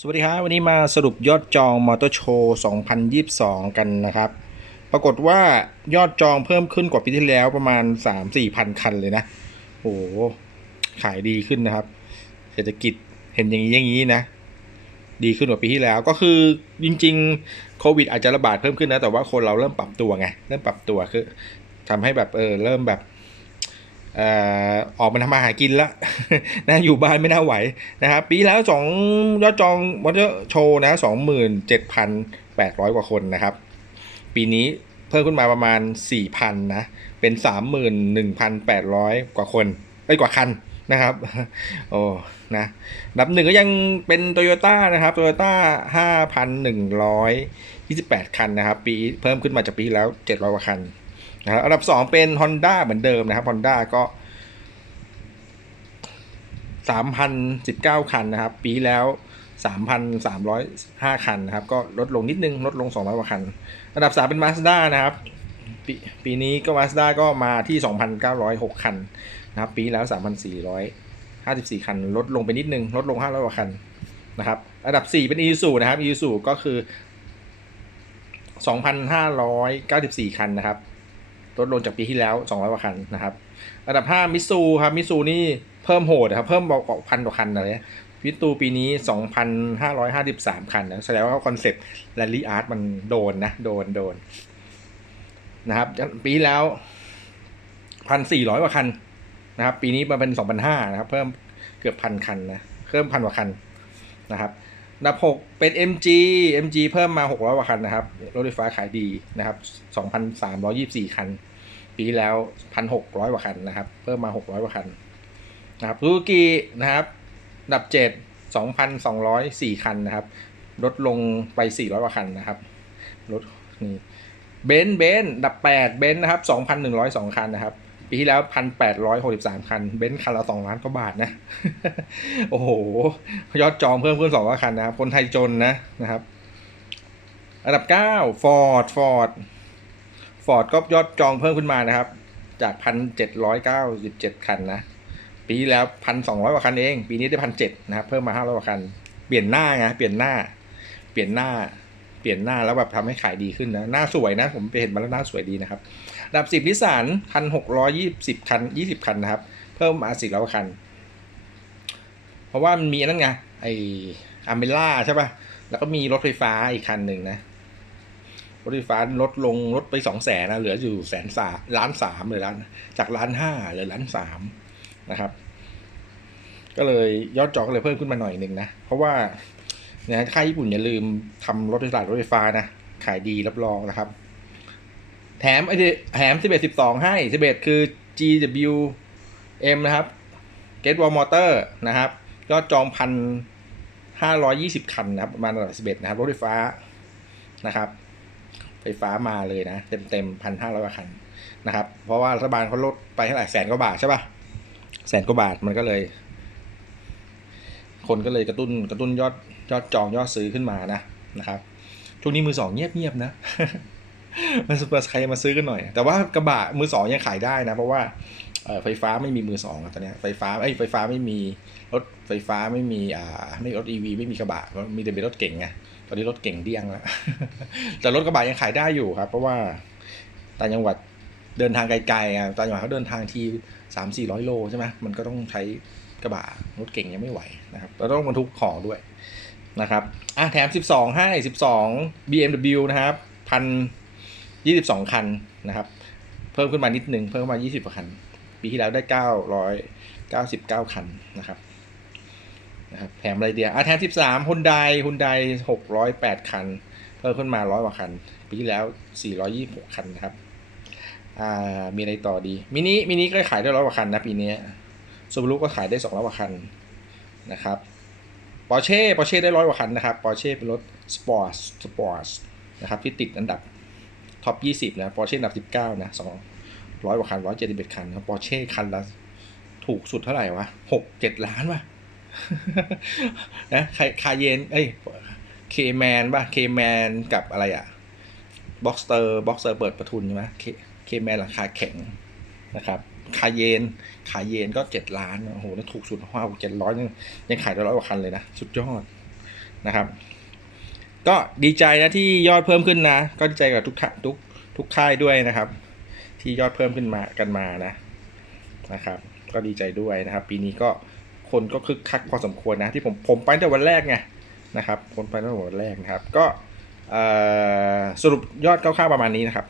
สวัสดีครับ วันนี้มาสรุปยอดจองมอเตอร์โชว์2022 กันนะครับ ปรากฏว่ายอดจองเพิ่มขึ้นกว่าปีที่แล้วประมาณ 3-4พันคันเลยนะ โอ้ขายดีขึ้นนะครับ เศรษฐกิจเห็นอย่างนี้อย่างนี้นะ ดีขึ้นกว่าปีที่แล้วก็คือจริงๆโควิดอาจจะระบาดเพิ่มขึ้นนะ แต่ว่าคนเราเริ่มปรับตัวไง เริ่มปรับตัวคือทำให้แบบเออเริ่มแบบ ออกมาทำมาหากินละนะอยู่บ้านไม่น่าไหวนะครับปีแล้วสองยอดจองมอเตอร์โชว์นะสองหมื่นเจ็ดพันแปดร้อยกว่าคนนะครับ ปีนี้เพิ่มขึ้นมาประมาณสี่พันนะ เป็นสามหมื่นหนึ่งพันแปดร้อยกว่าคนเอ้กว่าคันนะครับ โอ้นะดับหนึ่งก็ยังเป็นโตโยต้านะครับโตโยต้าห้าพันหนึ่งร้อยยี่สิบแปดคันนะครับ ปีเพิ่มขึ้นมาจากปีแล้วเจ็ดร้อยกว่าคัน นะอันดับ 2 เป็น Honda เหมือนเดิมนะครับ Honda ก็ 3,019 คันนะครับ ปีแล้ว 3,305 คันนะครับ ก็ลดลงนิดนึง ลดลง 200 กว่าคัน อันดับ 3 เป็น Mazda นะครับปีปีนี้ก็ Mazda ก็มาที่ 2,906 คันนะครับ ปีที่แล้ว 3,454 คัน ลดลงไปนิดนึง ลดลง 500 กว่าคันนะครับ อันดับ 4 เป็น Isuzu นะครับ Isuzu ก็คือ 2,594 คันนะครับ ลดลงจากปีที่แล้ว 200 กว่าคันนะครับ อันดับ 5 มิซูครับ มิซูนี่เพิ่มโหดครับ เพิ่มบอกพันกว่าคันอะไรนะมิซูปีนี้ 2,553 คันนะแสดงว่าคอนเซ็ปต์แรลลี่อาร์ตมันโดนนะ โดนโดนนะครับ ปีแล้ว 1,400 กว่าคันนะครับ ปีนี้มาเป็น 2,500 นะครับ เพิ่มเกือบพันคันนะ เพิ่มพันกว่าคันนะครับ ดับ 6 เป็น MG MG เพิ่มมา 600กว่าคันนะครับ รถไฟฟ้าขายดีนะครับ 2,324 คัน ปีที่แล้ว 1,600 กว่าคันนะครับ เพิ่มมา 600 กว่าคันนะครับซูซูกินะครับอันดับ 7 2,204 คันนะครับ ลดลงไป 400 กว่าคันนะครับรถนี่เบนซ์เบนซ์อันดับ 8 เบนซ์นะครับ 2,102 คันนะครับ ปีที่แล้ว1,863คัน เบนซ์คันละ2ล้านกว่าบาทนะ โอ้โห ยอดจองเพิ่มขึ้น2กว่าคันนะครับ คนไทยจนนะนะครับ อันดับ9 Ford Ford Ford ก็ยอดจองเพิ่มขึ้นมานะครับ จาก1,797คันนะ ปีที่แล้ว1,200กว่าคันเอง ปีนี้ได้1,700นะครับ เพิ่มมา500กว่าคัน เปลี่ยนหน้าไง เปลี่ยนหน้า เปลี่ยนหน้า ปลี่ยนหน้าแล้วแบบทำให้ขายดีขึ้นนะ หน้าสวยนะ ผมไปเห็นมาแล้วหน้าสวยดีนะครับอันดับนิสสัน1,620คัน20คันนะครับ เพิ่มมา400กว่าคัน เพราะว่ามันมีนั่นไงไออเมล่าใช่ป่ะ แล้วก็มีรถไฟฟ้าอีกคันหนึ่งนะ รถไฟฟ้าลดลงลดไปสองแสนนะเหลืออยู่แสนสามล้านสามเลยล้านจากล้านห้าเหลือล้านสามนะครับ ก็เลยยอดจองก็เลยเพิ่มขึ้นมาหน่อยหนึ่งนะ เพราะว่า นี่ยค่ายญี่ปุ่นอย่าลืมทำรถไฟฟ้ารถไฟฟ้านะ ขายดีรับรองนะครับ แถมไอ้ที่แถม11 12ให้11คือ GWM นะครับ Get Wall Motor นะครับยอดจองพันห้าร้อยี่สิบคันนะครับประมาณระดับสิบเอ็ดนะครับรถไฟฟ้านะครับ ไฟฟ้ามาเลยนะ เต็มเต็มพันห้าร้อยคันนะครับ เพราะว่ารัฐบาลเขาลดไปเท่าไหร่แสนกว่าบาทใช่ป่ะแสนกว่าบาทมันก็เลย คนก็เลยกระตุ้นกระตุ้นยอด ยอดจองยอดซื้อขึ้นมานะนะครับช่วงนี้มือสองเงียบๆนะมันสเปอร์ใครมาซื้อกันหน่อย แต่ว่ากระบะมือสองยังขายได้นะ เพราะว่าไฟฟ้าไม่มีมือสองตอนนี้ไฟฟ้าไอ้ไฟฟ้าไม่มีรถไฟฟ้าไม่มีอ่าไม่รถอีวีไม่มีกระบะมีแต่เป็นรถเก่งไงตอนนี้รถเก่งเดี้ยงแล้วแต่รถกระบะยังขายได้อยู่ครับ เพราะว่าต่างจังหวัดเดินทางไกลๆอะต่างจังหวัดเขาเดินทางทีสามสี่ร้อยโลใช่ไหมมันก็ต้องใช้กระบะรถเก่งยังไม่ไหวนะครับเราต้องบรรทุกของด้วย นะครับอะแถม 12 ให้ 12 BMW นะครับพันยี่สิบสองคันนะครับ เพิ่มขึ้นมานิดนึง เพิ่มขึ้นมายี่สิบกว่าคัน ปีที่แล้วได้เก้าร้อยเก้าสิบเก้าคันนะครับนะครับแถมอะไรเดียวอะแถมสิบสามฮุนไดฮุนไดหกร้อยแปดคัน เพิ่มขึ้นมาร้อยกว่าคัน ปีที่แล้วสี่ร้อยี่สิบหกคันนะครับอ่ามีอะไรต่อดีมินิมินิก็ขายได้ร้อยกว่าคันนะปีนี้ซูบารุก็ขายได้สองร้อยกว่าคันนะครับ ปอร์เช่ปอร์เช่ได้ร้อยกว่าคันนะครับปอร์เช่เป็นรถสปอร์ตสปอร์ตนะครับที่ติดอันดับท็อป 20 นะปอร์เช่อันดับ 19 นะ200กว่าคัน171คันนะปอร์เช่คันละถูกสุดเท่าไหร่วะ6 7ล้านวะนะคาคาเยนเอ้ยเคแมนป่ะเคแมนกับอะไรอะบ็อกเตอร์บ็อกเตอร์เปิดประทุนใช่ไหมเคเคแมนราคาแข็งนะครับ คาเยนคายเยนก็7ล้านโอ้โหนี่ถูกสุดห้าเจ็ดร้อยยังยังขายได้ร้อยกว่าคันเลยนะ สุดยอดนะครับ ก็ดีใจนะที่ยอดเพิ่มขึ้นนะ ก็ดีใจกับทุกทุกทุกค่ายด้วยนะครับ ที่ยอดเพิ่มขึ้นมากันมานะนะครับ ก็ดีใจด้วยนะครับ ปีนี้ก็คนก็คึกคักพอสมควรนะที่ผมผมไปแต่วันแรกไงนะครับคนไปตั้งแต่วันแรกนะครับ ก็สรุปยอดคร่าวๆประมาณนี้นะครับ